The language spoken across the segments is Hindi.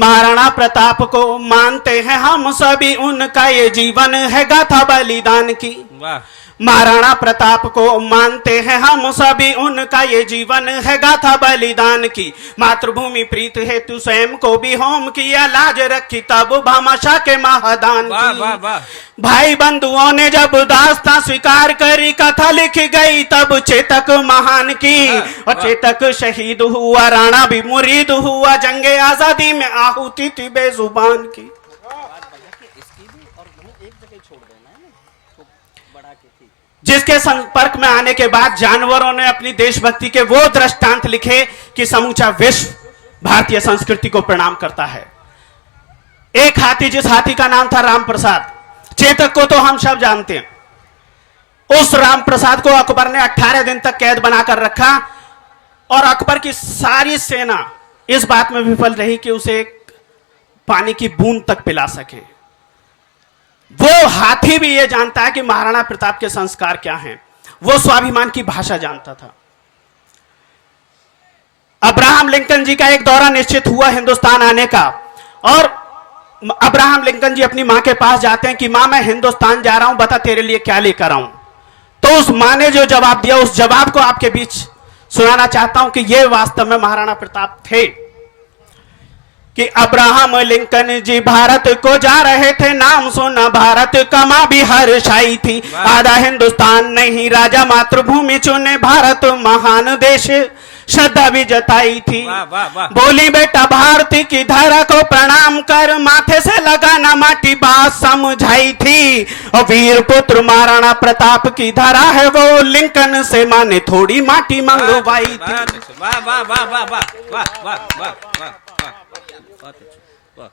महाराणा प्रताप को मानते हैं हम सभी, उनका ये जीवन है गाथा बलिदान की। महाराणा प्रताप को मानते हैं हम सभी, उनका ये जीवन है गाथा बलिदान की। मातृभूमि प्रीत हेतु स्वयं को भी होम किया, लाज रखी तब भामाशाह के महादान की। भाई बंधुओं ने जब दास्तां स्वीकार करी, कथा लिख गई तब चेतक महान की। और चेतक शहीद हुआ, राणा भी मुरीद हुआ, जंगे आजादी में आहुति थी बेजुबान की। जिसके संपर्क में आने के बाद जानवरों ने अपनी देशभक्ति के वो दृष्टांत लिखे कि समूचा विश्व भारतीय संस्कृति को प्रणाम करता है। एक हाथी, जिस हाथी का नाम था राम प्रसाद, चेतक को तो हम सब जानते हैं। उस राम प्रसाद को अकबर ने 18 दिन तक कैद बनाकर रखा और अकबर की सारी सेना इस बात में विफल रही कि उसे पानी की बूंद तक पिला सके। वो हाथी भी ये जानता है कि महाराणा प्रताप के संस्कार क्या हैं। वो स्वाभिमान की भाषा जानता था। अब्राहम लिंकन जी का एक दौरा निश्चित हुआ हिंदुस्तान आने का, और अब्राहम लिंकन जी अपनी मां के पास जाते हैं कि मां, मैं हिंदुस्तान जा रहा हूं, बता तेरे लिए क्या लेकर आऊं। तो उस मां ने जो जवाब दिया, उस जवाब को आपके बीच सुनाना चाहता हूं कि ये वास्तव में महाराणा प्रताप थे। कि अब्राहम लिंकन जी भारत को जा रहे थे, नाम सुना भारत कमा भी हर्षाई थी। आधा हिंदुस्तान नहीं राजा मातृभूमि चुने, भारत महान देश श्रद्धा भी जताई थी। बोली बेटा भारती की धरा को प्रणाम कर, माथे से लगाना माटी बात समझाई थी। और वीर पुत्र महाराणा प्रताप की धरा है वो, लिंकन से मां ने थोड़ी माटी मंगवाई थी।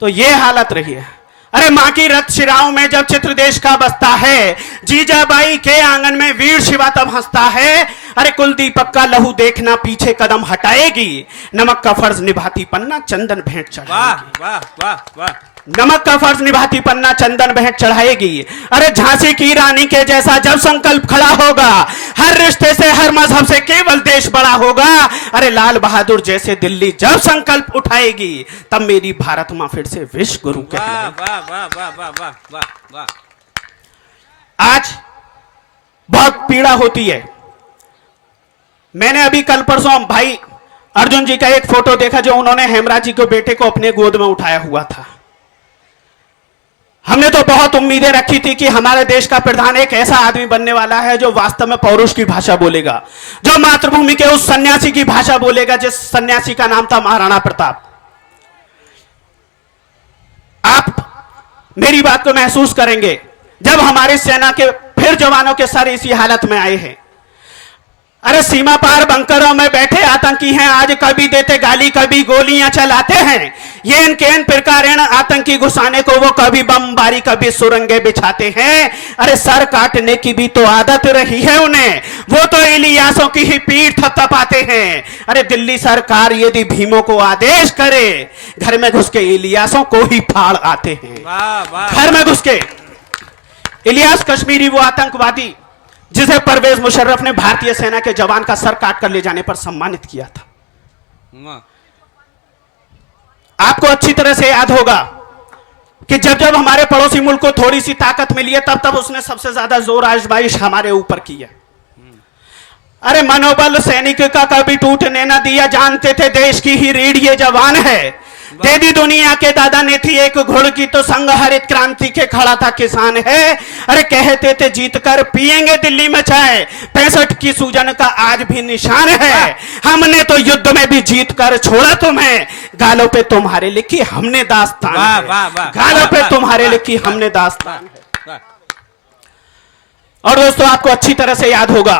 तो ये हालत रही है। अरे मां की रथ शिराओं में जब चित्र देश का बसता है, जीजाबाई के आंगन में वीर शिवा तब हंसता है। अरे कुलदीपक का लहू देखना पीछे कदम हटाएगी, नमक का फर्ज निभाती पन्ना चंदन भेंट चढ़ाएगी। वाह वाह वाह, नमक का फर्ज निभाती पन्ना चंदन भेंट चढ़ाएगी। अरे झांसी की रानी के जैसा जब संकल्प खड़ा होगा, हर रिश्ते से हर मजहब से केवल देश बड़ा होगा। अरे लाल बहादुर जैसे दिल्ली जब संकल्प उठाएगी, तब मेरी भारत मां फिर से विश्व गुरु कहलाएगी। आज बहुत पीड़ा होती है। मैंने अभी कल परसों भाई अर्जुन जी का एक फोटो देखा, जो उन्होंने हेमराज जी के बेटे को अपने गोद में उठाया हुआ था। हमने तो बहुत उम्मीदें रखी थी कि हमारे देश का प्रधान एक ऐसा आदमी बनने वाला है जो वास्तव में पौरुष की भाषा बोलेगा, जो मातृभूमि के उस सन्यासी की भाषा बोलेगा जिस सन्यासी का नाम था महाराणा प्रताप। आप मेरी बात को महसूस करेंगे जब हमारी सेना के फिर जवानों के सर इसी हालत में आए हैं। अरे सीमा पार बंकरों में बैठे आतंकी हैं, आज कभी देते गाली कभी गोलियां चलाते हैं। ये इनके इन प्रकार आतंकी घुसाने को वो कभी बमबारी कभी सुरंगे बिछाते हैं। अरे सर काटने की भी तो आदत रही है उन्हें, वो तो इलियासों की ही पीठ थपथपाते हैं। अरे दिल्ली सरकार यदि भीमों को आदेश करे, घर में घुस के इलियासों को ही फाड़ आते हैं। घर में घुस के इलियास कश्मीरी, वो आतंकवादी जिसे परवेज मुशर्रफ ने भारतीय सेना के जवान का सर काट कर ले जाने पर सम्मानित किया था। आपको अच्छी तरह से याद होगा कि जब जब हमारे पड़ोसी मुल्क को थोड़ी सी ताकत मिली है, तब तब उसने सबसे ज्यादा जोर आजमाइश हमारे ऊपर की है। अरे मनोबल सैनिक का कभी टूटने न दिया, जानते थे देश की ही रीढ़ ये जवान है। दे दी दुनिया के दादा ने थी एक घुड़ की, तो संग हरित क्रांति के खड़ा था किसान है। अरे कहते थे जीत कर पिएंगे दिल्ली में चाय, 65 की सूजन का आज भी निशान है। हमने तो युद्ध में भी जीत कर छोड़ा तुम्हें, गालों पे तुम्हारे लिखी हमने दास्तान है। गालों पे तुम्हारे लिखी हमने दास्तान है। और दोस्तों आपको अच्छी तरह से याद होगा,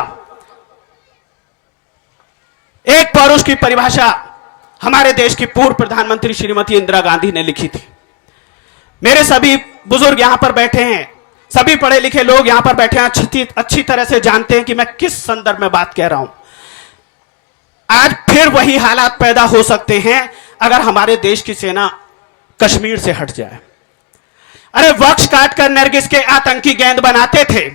एक पौरुष की परिभाषा हमारे देश की पूर्व प्रधानमंत्री श्रीमती इंदिरा गांधी ने लिखी थी। मेरे सभी बुजुर्ग यहां पर बैठे हैं, सभी पढ़े लिखे लोग यहां पर बैठे हैं, अच्छी तरह से जानते हैं कि मैं किस संदर्भ में बात कह रहा हूं। आज फिर वही हालात पैदा हो सकते हैं अगर हमारे देश की सेना कश्मीर से हट जाए। अरे वक्ष काटकर नरगिस के आतंकी गेंद बनाते थे,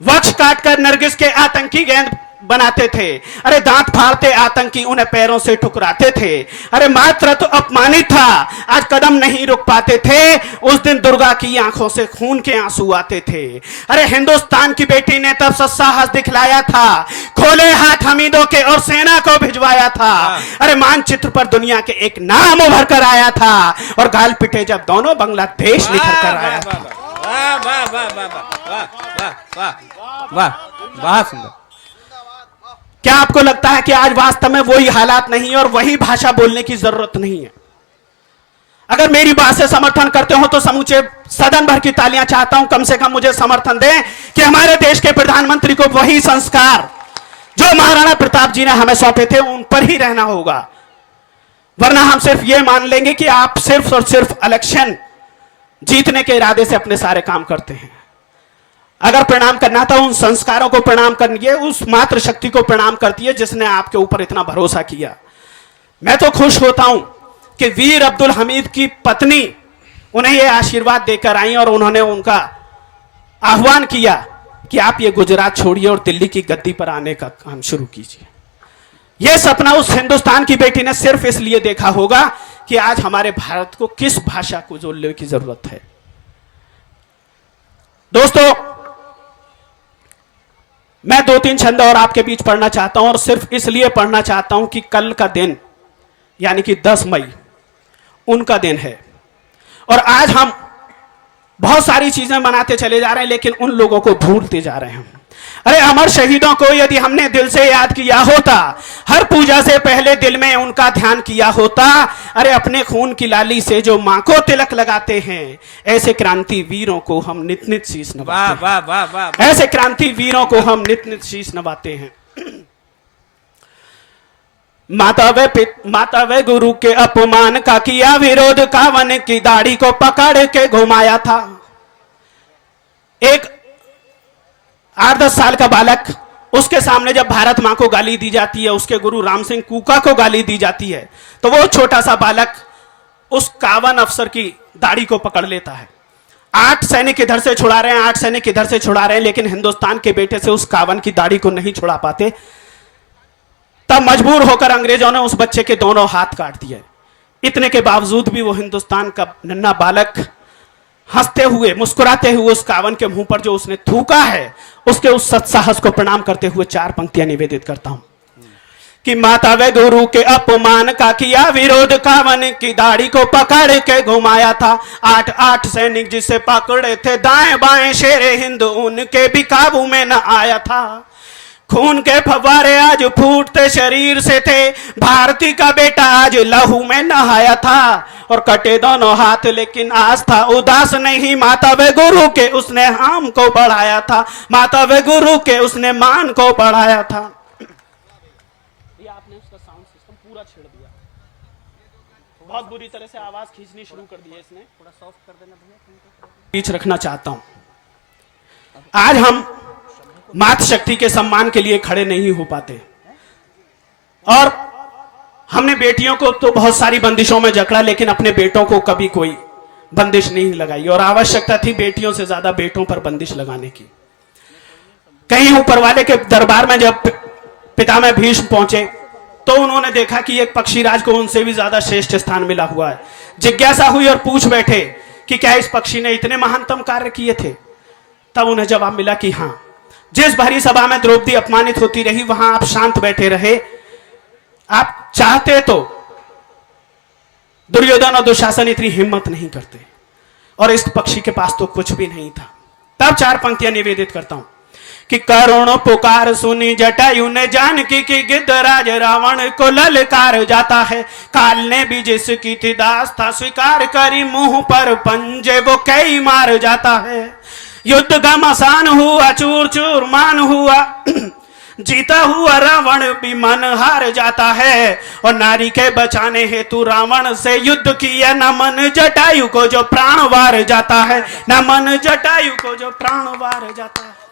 वक्ष काटकर नरगिस के आतंकी गेंद बनाते थे। अरे दांत फाड़ते आतंकी उन्हें पैरों से ठुकराते थे। अरे मात्र तो अपमानित था, आज कदम नहीं रुक पाते थे। उस दिन दुर्गा की आंखों से खून के आंसू आते थे। अरे हिंदुस्तान की बेटी ने तब साहस दिखलाया था, खोले हाथ हमीदों के और सेना को भिजवाया था। अरे मानचित्र पर दुनिया के एक नाम उभर कर आया था और गाल पिटे जब दोनों बांग्लादेश निखर कर आया था। वाह वाह वाह वाह वाह वाह वाह वाह, बहुत सुंदर। क्या आपको लगता है कि आज वास्तव में वही हालात नहीं है और वही भाषा बोलने की जरूरत नहीं है? अगर मेरी बात से समर्थन करते हो तो समूचे सदन भर की तालियां चाहता हूं, कम से कम मुझे समर्थन दें कि हमारे देश के प्रधानमंत्री को वही संस्कार जो महाराणा प्रताप जी ने हमें सौंपे थे उन पर ही रहना होगा। वरना हम सिर्फ ये मान लेंगे कि आप सिर्फ और सिर्फ इलेक्शन जीतने के इरादे से अपने सारे काम करते हैं। अगर प्रणाम करना था उन संस्कारों को प्रणाम करिए, उस मातृ शक्ति को प्रणाम करती है जिसने आपके ऊपर इतना भरोसा किया। मैं तो खुश होता हूं कि वीर अब्दुल हमीद की पत्नी उन्हें यह आशीर्वाद देकर आई और उन्होंने उनका आह्वान किया कि आप ये गुजरात छोड़िए और दिल्ली की गद्दी पर आने का काम शुरू कीजिए। यह सपना उस हिंदुस्तान की बेटी ने सिर्फ इसलिए देखा होगा कि आज हमारे भारत को किस भाषा को जोड़ने की जरूरत है। दोस्तों, मैं 2-3 छंद और आपके बीच पढ़ना चाहता हूं और सिर्फ इसलिए पढ़ना चाहता हूं कि कल का दिन यानी कि 10 मई उनका दिन है और आज हम बहुत सारी चीजें मनाते चले जा रहे हैं लेकिन उन लोगों को भूलते जा रहे हैं। अरे अमर शहीदों को यदि हमने दिल से याद किया होता, हर पूजा से पहले दिल में उनका ध्यान किया होता, अरे अपने खून की लाली से जो मां को तिलक लगाते हैं, ऐसे क्रांति वीरों को हम नित नित शीश नवाते हैं। वाह वाह वाह, ऐसे क्रांति वीरों को हम नित नित शीश नवाते हैं। माता वे गुरु के अपमान का किया विरोध, कावन की दाढ़ी को पकड़ के घुमाया था। एक 8-10 साल का बालक, उसके सामने जब भारत मां को गाली दी जाती है, उसके गुरु राम सिंह कूका को गाली दी जाती है, तो वो छोटा सा बालक उस कावन अफसर की दाढ़ी को पकड़ लेता है। 8 सैनिक इधर से छुड़ा रहे हैं, 8 सैनिक इधर से छुड़ा रहे हैं, लेकिन हिंदुस्तान के बेटे से उस कावन की दाढ़ी को नहीं छुड़ा पाते। तब मजबूर होकर अंग्रेजों ने उस बच्चे के दोनों हाथ काट दिए। इतने के बावजूद भी वो हिंदुस्तान का नन्हा बालक हंसते हुए मुस्कुराते हुए उस कावन के मुंह पर जो उसने थूका है, उसके उस सत्साहस को प्रणाम करते हुए 4 पंक्तियां निवेदित करता हूं कि माता वे गुरु के अपमान का किया विरोध, कावन की दाढ़ी को पकड़ के घुमाया था। 8 सैनिक जिसे पकड़े थे दाएं बाएं, शेरे हिंद उनके भी काबू में न आया था। खून के फव्वारे आज फूटते शरीर से थे, भारती का बेटा आज लहू में नहाया था। और कटे दोनों हाथ लेकिन आज था उदास नहीं, माता वे गुरु के उसने हम को बढ़ाया था, माता वे गुरु के उसने मान को बढ़ाया था। ये आपने उसका साउंड सिस्टम पूरा छेड़ दिया, बहुत बुरी तरह से आवाज खींचनी शुरू कर दी है इसने। थोड़ा सॉफ्ट कर देना भैया। बीच रखना चाहता हूं, आज हम मातृशक्ति के सम्मान के लिए खड़े नहीं हो पाते और हमने बेटियों को तो बहुत सारी बंदिशों में जकड़ा, लेकिन अपने बेटों को कभी कोई बंदिश नहीं लगाई और आवश्यकता थी बेटियों से ज्यादा बेटों पर बंदिश लगाने की। कहीं ऊपर वाले के दरबार में जब पितामह भीष्म पहुंचे तो उन्होंने देखा कि एक पक्षीराज को उनसे भी ज्यादा श्रेष्ठ स्थान मिला हुआ है। जिज्ञासा हुई और पूछ बैठे कि क्या इस पक्षी ने इतने महानतम कार्य किए थे? तब उन्हें जवाब मिला कि हां, जिस भरी सभा में द्रौपदी अपमानित होती रही वहां आप शांत बैठे रहे। आप चाहते तो दुर्योधन और दुशासन इतनी हिम्मत नहीं करते और इस पक्षी के पास तो कुछ भी नहीं था। तब 4 पंक्तियां निवेदित करता हूं कि करुण पुकार सुनी जटायु ने जानकी की गिद्धराज रावण को ललकार जाता है। काल ने भी जिसकी थी दास्ता स्वीकार करी, मुंह पर पंजे वो कई मार जाता है। युद्ध का मसान हुआ चूर चूर मान हुआ, जीता हुआ रावण भी मन हार जाता है। और नारी के बचाने हेतु रावण से युद्ध किया, न मन जटायु को जो प्राण वार जाता है, न मन जटायु को जो प्राण वार जाता है।